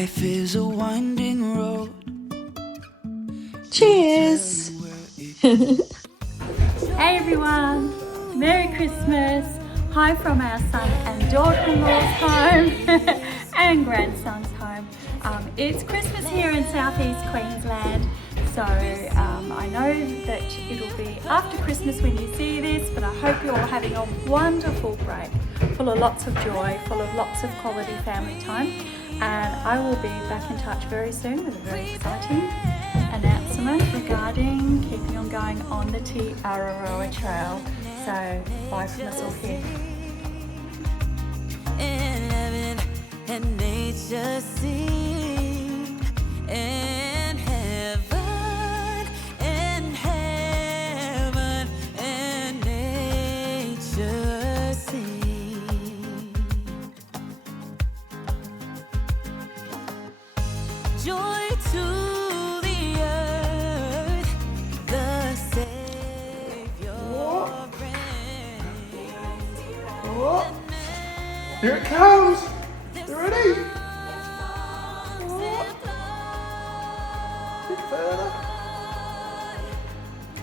Life is a winding road. Cheers! Hey everyone, Merry Christmas. Hi from our son and daughter-in-law's home and grandson's home. It's Christmas here in southeast Queensland, so I know that it'll be after Christmas when you see this, but I hope you're all having a wonderful break, full of lots of joy, full of lots of quality family time, and I will be back in touch very soon with a very exciting announcement regarding keeping on going on the Te Araroa Trail. So bye from us all here. And heaven and nature sing, and heaven and nature sing. Joy to the earth, the Savior reigns. Here it comes! You ready? Bit further.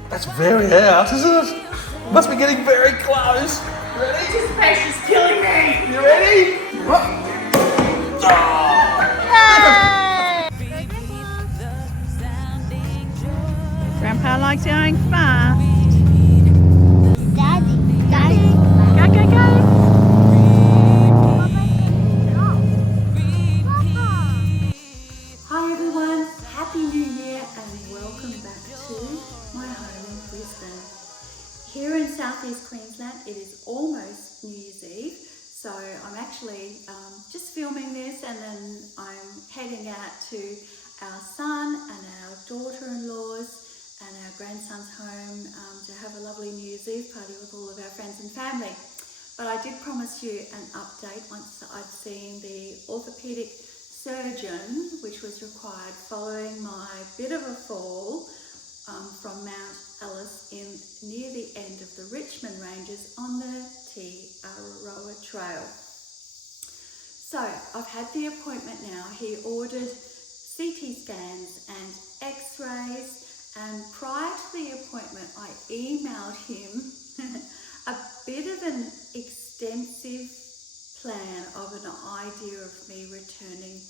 That's very out, isn't it? Must be getting very close. You ready? Anticipation's killing me! You ready? Grandpa likes going fast. Daddy. Go, go, go! Hi everyone, Happy New Year and welcome back to my home in Brisbane. Here in southeast Queensland it is almost New Year's Eve, so I'm actually just filming this and then I'm heading out to our son and our daughter-in-laws and our grandson's home to have a lovely New Year's Eve party with all of our friends and family. But I did promise you an update once I'd seen the Orthopedic Surgeon, which was required following my bit of a fall from Mount Ellis near the end of the Richmond Ranges on the Te Araroa Trail. So I've had the appointment now. He ordered CT scans and x-rays, and prior to the appointment I emailed him a bit of an extensive plan of an idea of me returning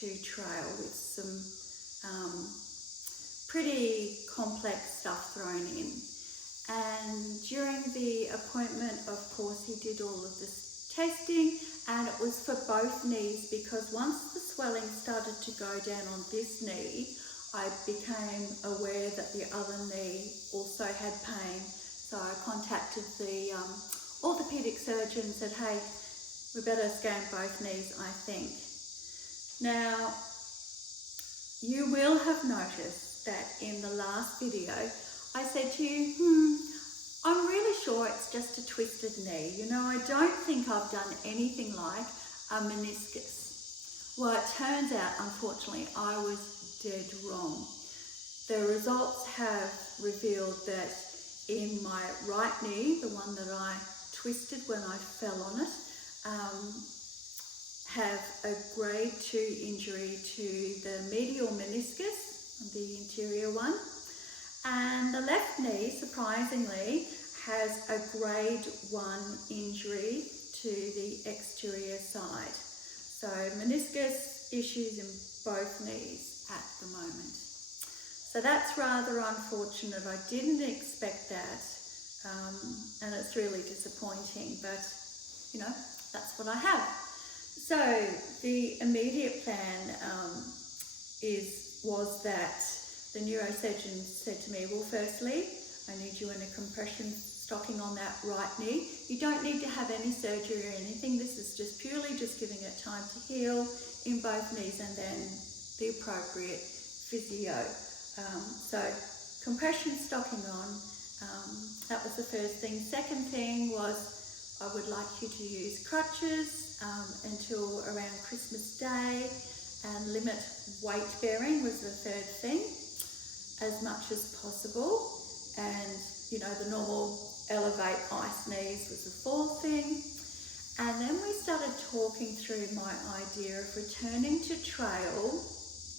to trail with some pretty complex stuff thrown in. And during the appointment, of course, he did all of this testing, and it was for both knees, because once the swelling started to go down on this knee, I became aware that the other knee also had pain. So I contacted the orthopedic surgeon and said, hey, we better scan both knees, I think. Now, you will have noticed that in the last video, I said to you, I'm really sure it's just a twisted knee. You know, I don't think I've done anything like a meniscus. Well, it turns out, unfortunately, I was dead wrong. The results have revealed that in my right knee, the one that I twisted when I fell on it, have a grade 2 injury to the medial meniscus, the interior one, and the left knee, surprisingly, has a grade 1 injury to the exterior side. So meniscus issues in both knees at the moment. So that's rather unfortunate. I didn't expect that, and it's really disappointing, but you know, that's what I have. So the immediate plan was that the neurosurgeon said to me, well, firstly, I need you in a compression stocking on that right knee. You don't need to have any surgery or anything. This is just purely just giving it time to heal in both knees, and then the appropriate physio. So compression stocking on, that was the first thing. Second thing was I would like you to use crutches until around Christmas Day, and limit weight bearing was the third thing, as much as possible. And you know, the normal elevate ice knees was the fourth thing. And then we started talking through my idea of returning to trail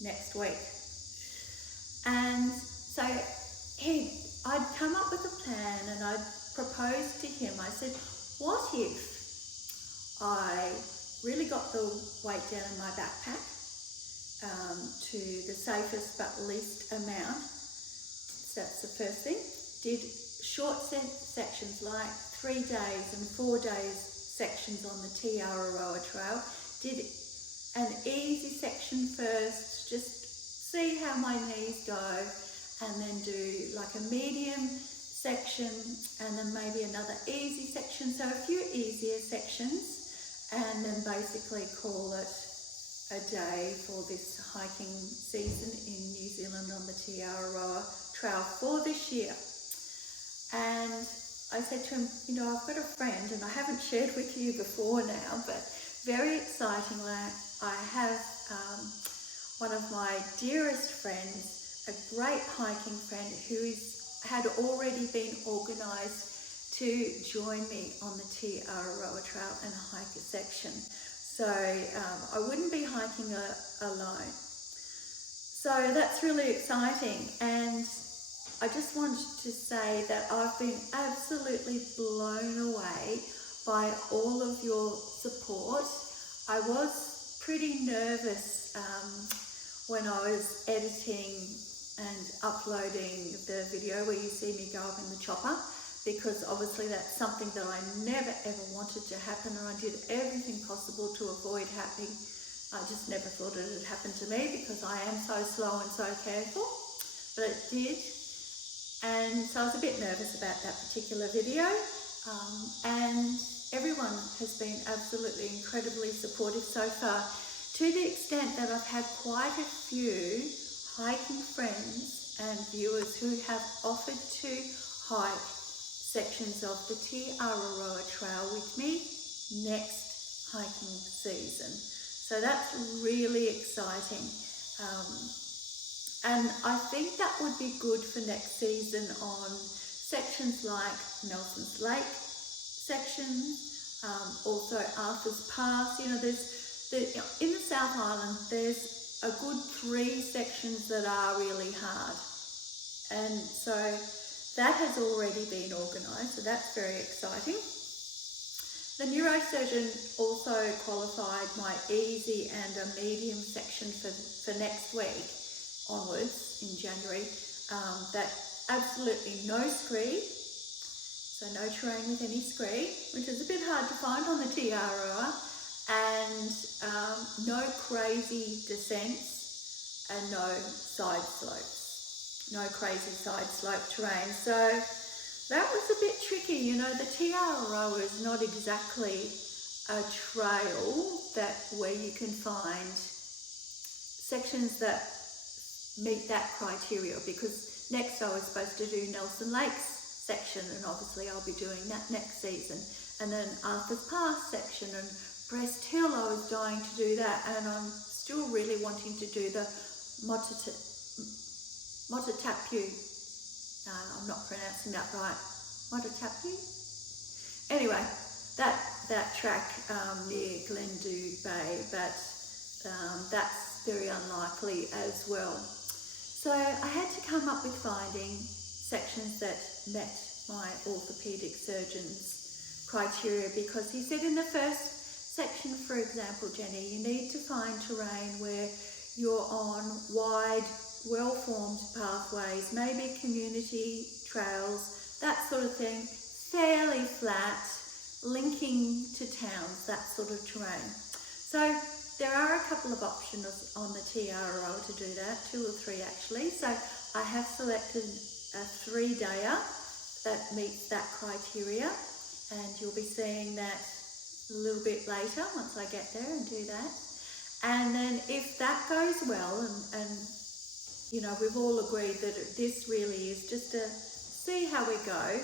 next week. And so I'd come up with a plan and I'd proposed to him, I said, what if I really got the weight down in my backpack to the safest but least amount? So that's the first thing. Did short sections like 3 days and 4 days sections on the Te Araroa Trail. Did an easy section first, just see how my knees go, and then do like a medium section and then maybe another easy section, so a few easier sections, and then basically call it a day for this hiking season in New Zealand on the Te Araroa Trail for this year. And I said to him, you know, I've got a friend, and I haven't shared with you before now, but very excitingly, I have one of my dearest friends, a great hiking friend who had already been organised to join me on the Te Araroa Trail and hike a section. So I wouldn't be hiking alone. So that's really exciting. And I just wanted to say that I've been absolutely blown away by all of your support. I was pretty nervous when I was editing and uploading the video where you see me go up in the chopper, because obviously that's something that I never ever wanted to happen, and I did everything possible to avoid happening. I just never thought it would happen to me because I am so slow and so careful, but it did. And so I was a bit nervous about that particular video, and everyone has been absolutely incredibly supportive so far, to the extent that I've had quite a few hiking friends and viewers who have offered to hike sections of the Te Araroa Trail with me next hiking season. So that's really exciting. And I think that would be good for next season on sections like Nelson's Lake sections, also Arthur's Pass. You know, in the South Island, there's a good 3 sections that are really hard. And so that has already been organised, so that's very exciting. The neurosurgeon also qualified my easy and a medium section for next week onwards in January, that absolutely no scree, so no terrain with any scree, which is a bit hard to find on the Te Araroa, and no crazy descents and no side slopes, no crazy side slope terrain. So that was a bit tricky. You know, the Te Araroa is not exactly a trail where you can find sections that meet that criteria, because next I was supposed to do Nelson Lakes section, and obviously I'll be doing that next season, and then Arthur's Pass section and Breast Hill. I was dying to do that, and I'm still really wanting to do the Motatapu. I'm not pronouncing that right. Motatapu? Anyway, that track near Glendew Bay, but that's very unlikely as well. So I had to come up with finding sections that met my orthopedic surgeon's criteria, because he said in the first section, for example, Jenny, you need to find terrain where you're on wide, well-formed pathways, maybe community trails, that sort of thing, fairly flat, linking to towns, that sort of terrain. So there are a couple of options on the Te Araroa to do that, 2 or 3 actually. So I have selected a 3-dayer that meets that criteria, and you'll be seeing that a little bit later once I get there and do that. And then if that goes well, and you know, we've all agreed that this really is just to see how we go.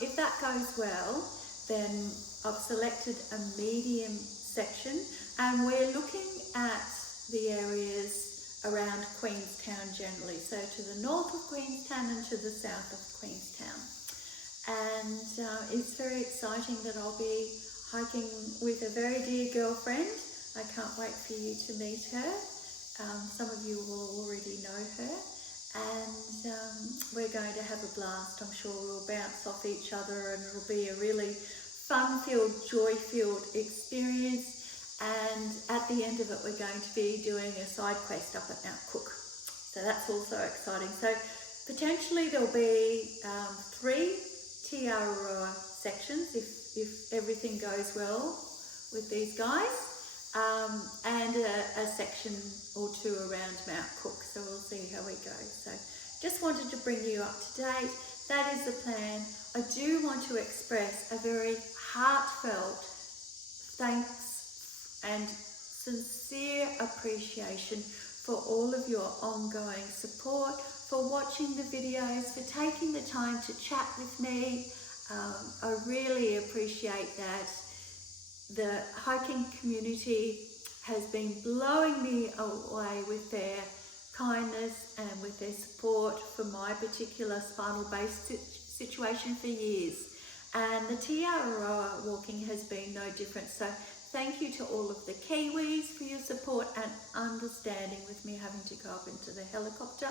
If that goes well, then I've selected a medium section, and we're looking at the areas around Queenstown generally, so to the north of Queenstown and to the south of Queenstown. And it's very exciting that I'll be hiking with a very dear girlfriend. I can't wait for you to meet her. Some of you will already know her, and we're going to have a blast. I'm sure we'll bounce off each other and it'll be a really fun-filled, joy-filled experience. And at the end of it, we're going to be doing a side quest up at Mount Cook. So that's also exciting. So potentially there'll be 3 Te Araroa sections if everything goes well with these guys. And a section or 2 around Mount Cook, so we'll see how we go. So just wanted to bring you up to date. That is the plan. I do want to express a very heartfelt thanks and sincere appreciation for all of your ongoing support, for watching the videos, for taking the time to chat with me. I really appreciate that. The hiking community has been blowing me away with their kindness and with their support for my particular spinal base situation for years. And the Te Araroa walking has been no different. So thank you to all of the Kiwis for your support and understanding with me having to go up into the helicopter.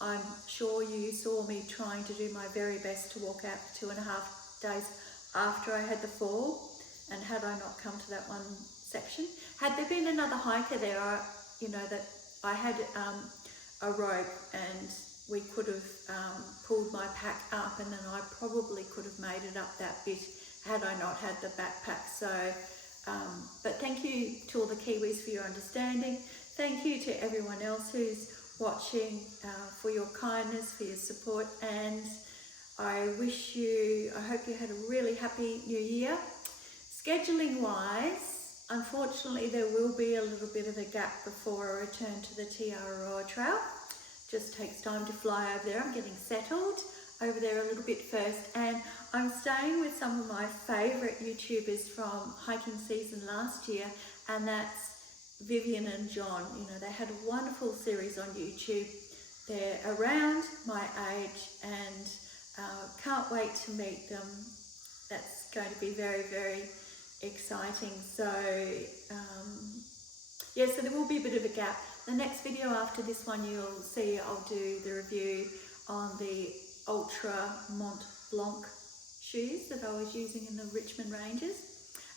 I'm sure you saw me trying to do my very best to walk out for 2.5 days after I had the fall. And had I not come to that one section, had there been another hiker there, that I had a rope and we could have pulled my pack up, and then I probably could have made it up that bit had I not had the backpack. So, but thank you to all the Kiwis for your understanding. Thank you to everyone else who's watching for your kindness, for your support, and I hope you had a really happy new year. Scheduling wise, unfortunately there will be a little bit of a gap before I return to the Te Araroa Trail. Just takes time to fly over there. I'm getting settled over there a little bit first, and I'm staying with some of my favourite YouTubers from hiking season last year, and that's Vivian and John. They had a wonderful series on YouTube. They're around my age, and can't wait to meet them. That's going to be very, very exciting. So so there will be a bit of a gap. The next video after this one, you'll see I'll do the review on the Ultra Mont Blanc shoes that I was using in the Richmond Ranges,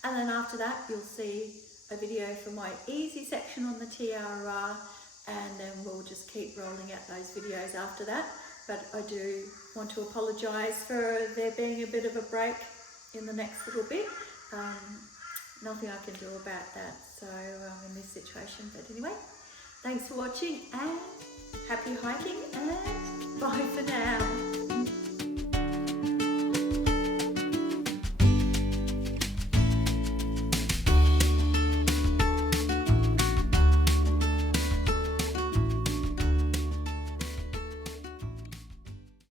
and then after that you'll see a video for my easy section on the Te Araroa, and then we'll just keep rolling out those videos after that. But I do want to apologise for there being a bit of a break in the next little bit. Nothing I can do about that, so in this situation. But anyway, thanks for watching and happy hiking, and bye for now.